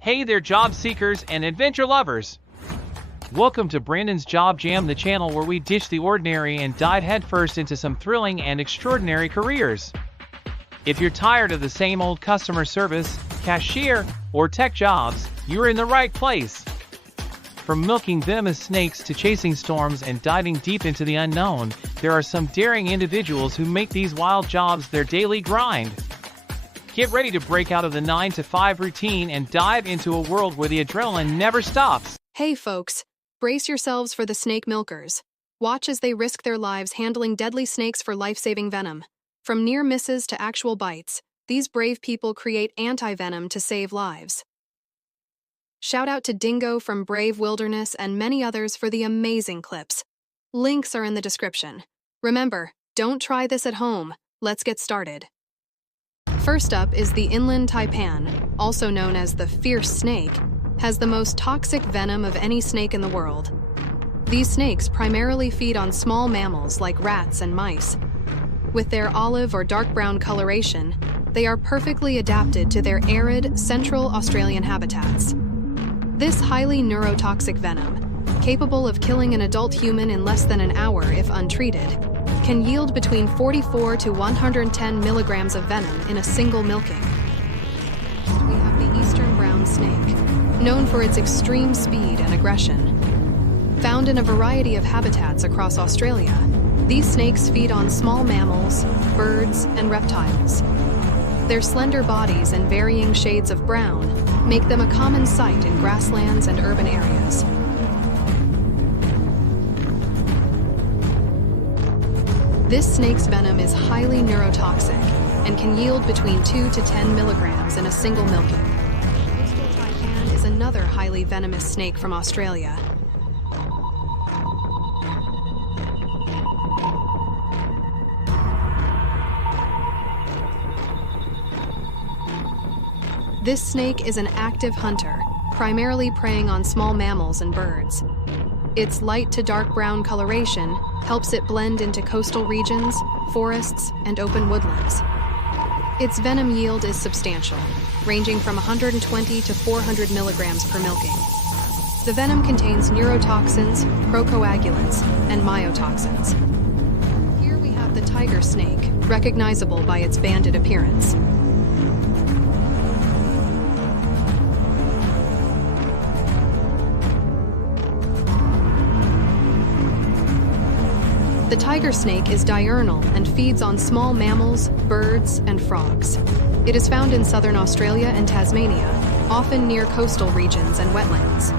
Hey there, job seekers and adventure lovers! Welcome to Brandon's Job Jam, the channel where we ditch the ordinary and dive headfirst into some thrilling and extraordinary careers. If you're tired of the same old customer service, cashier, or tech jobs, you're in the right place. From milking venomous snakes to chasing storms and diving deep into the unknown, there are some daring individuals who make these wild jobs their daily grind. Get ready to break out of the 9-to-5 routine and dive into a world where the adrenaline never stops. Hey folks, brace yourselves for the snake milkers. Watch as they risk their lives handling deadly snakes for life-saving venom. From near misses to actual bites, these brave people create antivenom to save lives. Shout out to Dingo from Brave Wilderness and many others for the amazing clips. Links are in the description. Remember, don't try this at home. Let's get started. First up is the Inland Taipan, also known as the fierce snake, has the most toxic venom of any snake in the world. These snakes primarily feed on small mammals like rats and mice. With their olive or dark brown coloration, they are perfectly adapted to their arid, central Australian habitats. This highly neurotoxic venom, capable of killing an adult human in less than an hour if untreated, can yield between 44 to 110 milligrams of venom in a single milking. We have the eastern brown snake, known for its extreme speed and aggression. Found in a variety of habitats across Australia, these snakes feed on small mammals, birds, and reptiles. Their slender bodies and varying shades of brown make them a common sight in grasslands and urban areas. This snake's venom is highly neurotoxic and can yield between 2 to 10 milligrams in a single milking. Coastal taipan is another highly venomous snake from Australia. This snake is an active hunter, primarily preying on small mammals and birds. Its light to dark brown coloration helps it blend into coastal regions, forests, and open woodlands. Its venom yield is substantial, ranging from 120 to 400 milligrams per milking. The venom contains neurotoxins, procoagulants, and myotoxins. Here we have the tiger snake, recognizable by its banded appearance. The tiger snake is diurnal and feeds on small mammals, birds, and frogs. It is found in southern Australia and Tasmania, often near coastal regions and wetlands.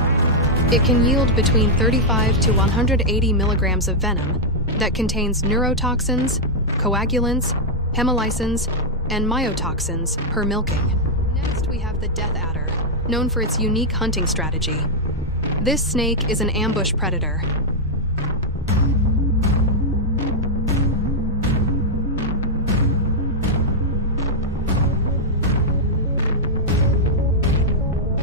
It can yield between 35 to 180 milligrams of venom that contains neurotoxins, coagulants, hemolysins, and myotoxins per milking. Next, we have the death adder, known for its unique hunting strategy. This snake is an ambush predator.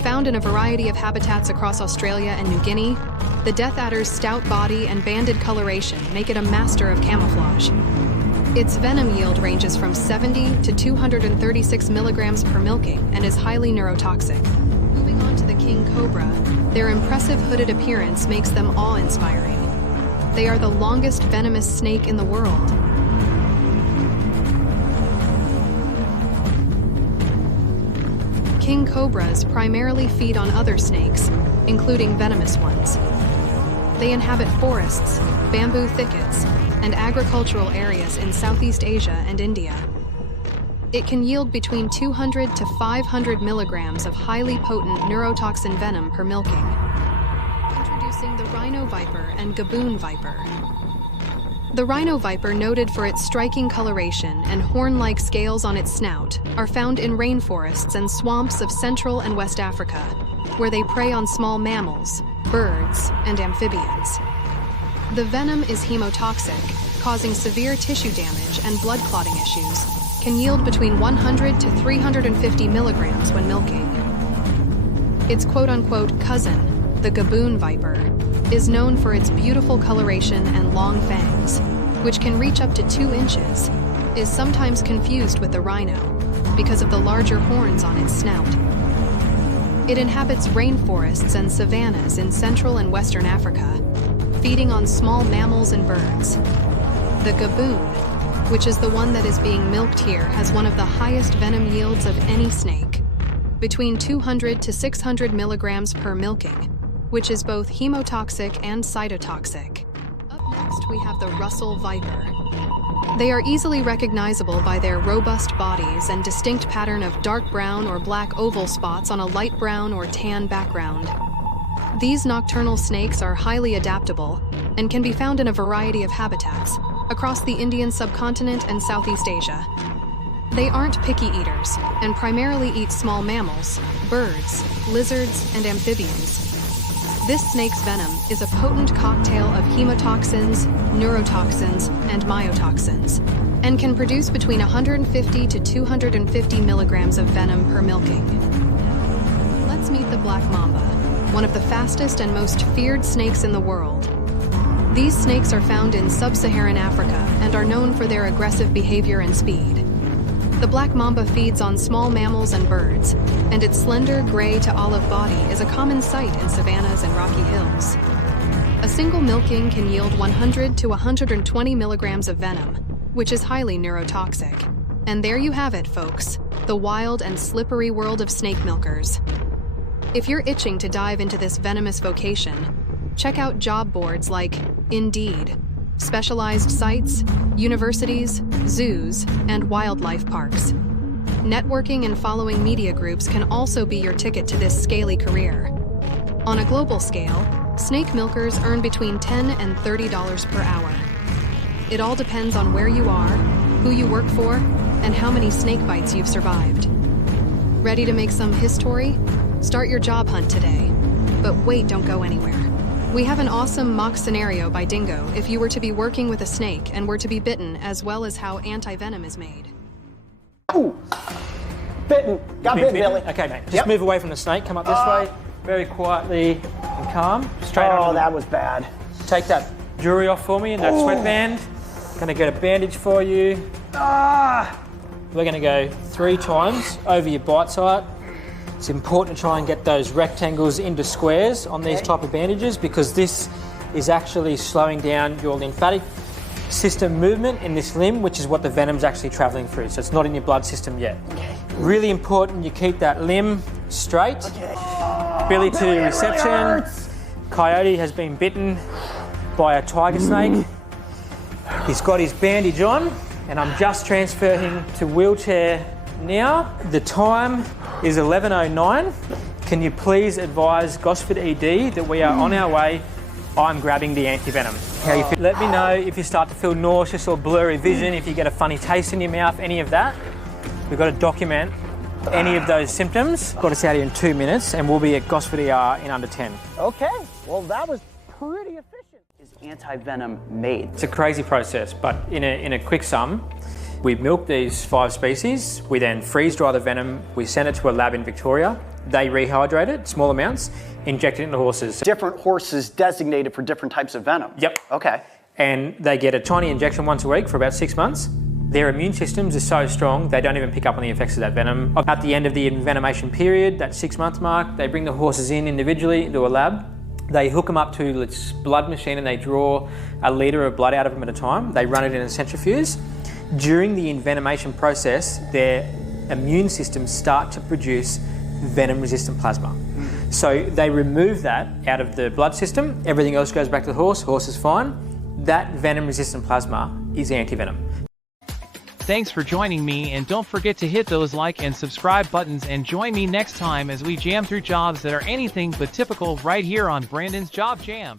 Found in a variety of habitats across Australia and New Guinea, the death adder's stout body and banded coloration make it a master of camouflage. Its venom yield ranges from 70 to 236 milligrams per milking and is highly neurotoxic. Moving on to the king cobra, their impressive hooded appearance makes them awe-inspiring. They are the longest venomous snake in the world. King cobras primarily feed on other snakes, including venomous ones. They inhabit forests, bamboo thickets, and agricultural areas in Southeast Asia and India. It can yield between 200 to 500 milligrams of highly potent neurotoxin venom per milking. Introducing the Rhino Viper and Gaboon Viper. The Rhino Viper, noted for its striking coloration and horn-like scales on its snout, are found in rainforests and swamps of Central and West Africa, where they prey on small mammals, birds, and amphibians. The venom is hemotoxic, causing severe tissue damage and blood clotting issues, can yield between 100 to 350 milligrams when milking. Its quote-unquote cousin, the Gaboon Viper, is known for its beautiful coloration and long fangs, which can reach up to 2 inches, is sometimes confused with the rhino because of the larger horns on its snout. It inhabits rainforests and savannas in Central and Western Africa, feeding on small mammals and birds. The gaboon, which is the one that is being milked here, has one of the highest venom yields of any snake, between 200 to 600 milligrams per milking, which is both hemotoxic and cytotoxic. Up next, we have the Russel Viper. They are easily recognizable by their robust bodies and distinct pattern of dark brown or black oval spots on a light brown or tan background. These nocturnal snakes are highly adaptable and can be found in a variety of habitats across the Indian subcontinent and Southeast Asia. They aren't picky eaters and primarily eat small mammals, birds, lizards, and amphibians. This snake's venom is a potent cocktail of hemotoxins, neurotoxins, and myotoxins, and can produce between 150 to 250 milligrams of venom per milking. Let's meet the black mamba, one of the fastest and most feared snakes in the world. These snakes are found in sub-Saharan Africa and are known for their aggressive behavior and speed. The black mamba feeds on small mammals and birds, and its slender gray to olive body is a common sight in savannas and rocky hills. A single milking can yield 100 to 120 milligrams of venom, which is highly neurotoxic. And there you have it, folks, the wild and slippery world of snake milkers. If you're itching to dive into this venomous vocation, check out job boards like Indeed, specialized sites, universities, zoos, and wildlife parks. Networking and following media groups can also be your ticket to this scaly career. On a global scale, snake milkers earn between $10 and $30 per hour. It all depends on where you are, who you work for, and how many snake bites you've survived. Ready to make some history? Start your job hunt today. But wait, don't go anywhere. We have an awesome mock scenario by Dingo if you were to be working with a snake and were to be bitten, as well as how antivenom is made. Ooh, bitten. Got bitten, Billy. Okay, mate. Just move away from the snake. Come up this way, very quietly and calm. Straight on. Oh, that was bad. Take that jewelry off for me and that sweatband. Gonna get a bandage for you. We're gonna go 3 times over your bite site. It's important to try and get those rectangles into squares on these type of bandages because this is actually slowing down your lymphatic system movement in this limb, which is what the venom's actually traveling through. So it's not in your blood system yet. Really important you keep that limb straight. Billy to reception. Really Coyote has been bitten by a tiger snake. He's got his bandage on and I'm just transferring him to wheelchair now. The time is 11:09. Can you please advise Gosford ED that we are on our way? I'm grabbing the antivenom. How you feel? Let me know if you start to feel nauseous or blurry vision, if you get a funny taste in your mouth, any of that. We've got to document any of those symptoms. Got us out here in 2 minutes and we'll be at Gosford ER in under 10. Okay, well that was pretty efficient. Is antivenom made? It's a crazy process, but in a quick sum, we milk these 5 species, we then freeze dry the venom, we send it to a lab in Victoria, they rehydrate it, small amounts, inject it into horses. Different horses designated for different types of venom? Yep. Okay. And they get a tiny injection once a week for about 6 months. Their immune systems are so strong, they don't even pick up on the effects of that venom. At the end of the envenomation period, that 6-month mark, they bring the horses in individually into a lab. They hook them up to its blood machine and they draw a litre of blood out of them at a time. They run it in a centrifuge. During the envenomation process, their immune systems start to produce venom-resistant plasma. So they remove that out of the blood system, everything else goes back to the horse is fine. That venom-resistant plasma is antivenom. Thanks for joining me, and don't forget to hit those like and subscribe buttons and join me next time as we jam through jobs that are anything but typical right here on Brandon's Job Jam.